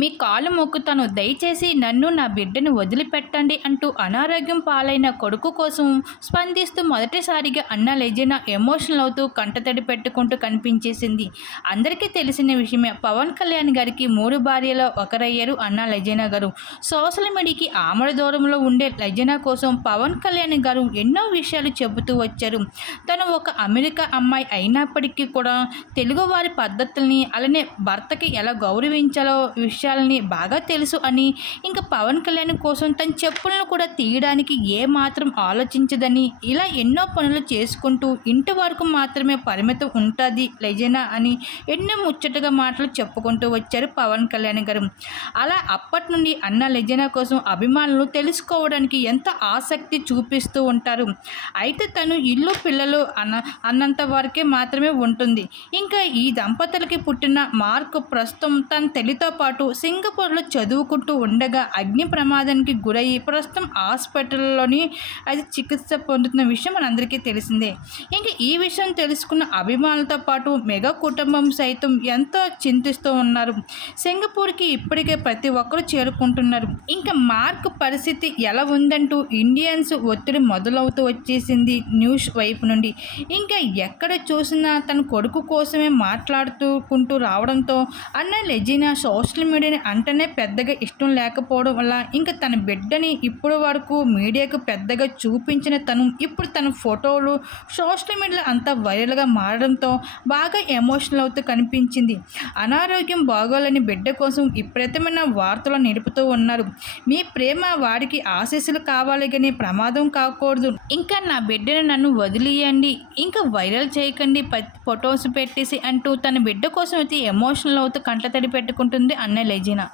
మీ కాలు మొక్కుతాను. దయచేసి నన్ను నా బిడ్డను వదిలిపెట్టండి అంటూ అనారోగ్యం పాలైన కొడుకు కోసం స్పందిస్తూ మొదటిసారిగా అన్న లెజెనా ఎమోషనల్ అవుతూ కంటతడి పెట్టుకుంటూ కనిపించేసింది. అందరికీ తెలిసిన విషయమే. పవన్ కళ్యాణ్ గారికి మూడు భార్యలో ఒకరయ్యారు అన్న లెజెనా గారు. సోషల్ మీడియాకి ఆమడ దూరంలో ఉండే లెజెనా కోసం పవన్ కళ్యాణ్ గారు ఎన్నో విషయాలు చెబుతూ వచ్చారు. తను ఒక అమెరికా అమ్మాయి అయినప్పటికీ కూడా తెలుగువారి పద్ధతుల్ని అలానే భర్తకి ఎలా గౌరవించాలో విషయాలని బాగా తెలుసు అని ఇంకా పవన్ కళ్యాణ్ కోసం తన చెప్పులను కూడా తీయడానికి ఏ మాత్రం ఆలోచించదని ఇలా ఎన్నో పనులు చేసుకుంటూ ఇంటి వరకు మాత్రమే పరిమితం ఉంటుంది లెజెనా అని ఎన్నో ముచ్చటగా మాటలు చెప్పుకుంటూ వచ్చారు పవన్ కళ్యాణ్ గారు. అలా అప్పటి నుండి అన్న లెజెనా కోసం అభిమానులు తెలుసుకోవడానికి ఎంత ఆసక్తి చూపిస్తూ ఉంటారు. అయితే తను ఇల్లు పిల్లలు అన్న అన్నంత వరకే మాత్రమే ఉంటుంది. ఇంకా ఈ దంపతులకి పుట్టిన మార్క్ ప్రస్తుతం తన తల్లితో పాటు సింగపూర్లో చదువుకుంటూ ఉండగా అగ్ని ప్రమాదానికి గురయ్యి ప్రస్తుతం హాస్పిటల్లోని అది చికిత్స పొందుతున్న విషయం మనందరికీ తెలిసిందే. ఇంకా ఈ విషయం తెలుసుకున్న అభిమానులతో పాటు మెగా కుటుంబం సైతం ఎంతో చింతిస్తూ ఉన్నారు. సింగపూర్కి ఇప్పటికే ప్రతి ఒక్కరూ చేరుకుంటున్నారు. ఇంకా మార్క్ పరిస్థితి ఎలా ఉందంటూ ఇండియన్స్ ఒత్తిడి మొదలవుతూ వచ్చేసింది న్యూస్ వైపు నుండి. ఇంకా ఎక్కడ చూసినా తన కొడుకు కోసమే మాట్లాడుతూకుంటూ రావడంతో అన్న లెజినా సోషల్ మీడియా మీడియాని అంటేనే పెద్దగా ఇష్టం లేకపోవడం వల్ల ఇంకా తన బిడ్డని ఇప్పుడు వరకు మీడియాకు పెద్దగా చూపించిన తను ఇప్పుడు తన ఫోటోలు సోషల్ మీడియాలో అంతా వైరల్గా మారడంతో బాగా ఎమోషనల్ అవుతూ కనిపించింది. అనారోగ్యం బాగోలేని బిడ్డ కోసం విపరీతమైన వార్తలు నిలుపుతూ ఉన్నారు. మీ ప్రేమ వాడికి ఆశీస్సులు కావాలి కానీ ప్రమాదం కాకూడదు. ఇంకా నా బిడ్డను నన్ను వదిలియండి. ఇంకా వైరల్ చేయకండి. ఫొటోస్ పెట్టేసి అంటూ తన బిడ్డ కోసం అయితే ఎమోషనల్ అవుతూ కంటతడి పెట్టుకుంటుంది అన్న లెజినా.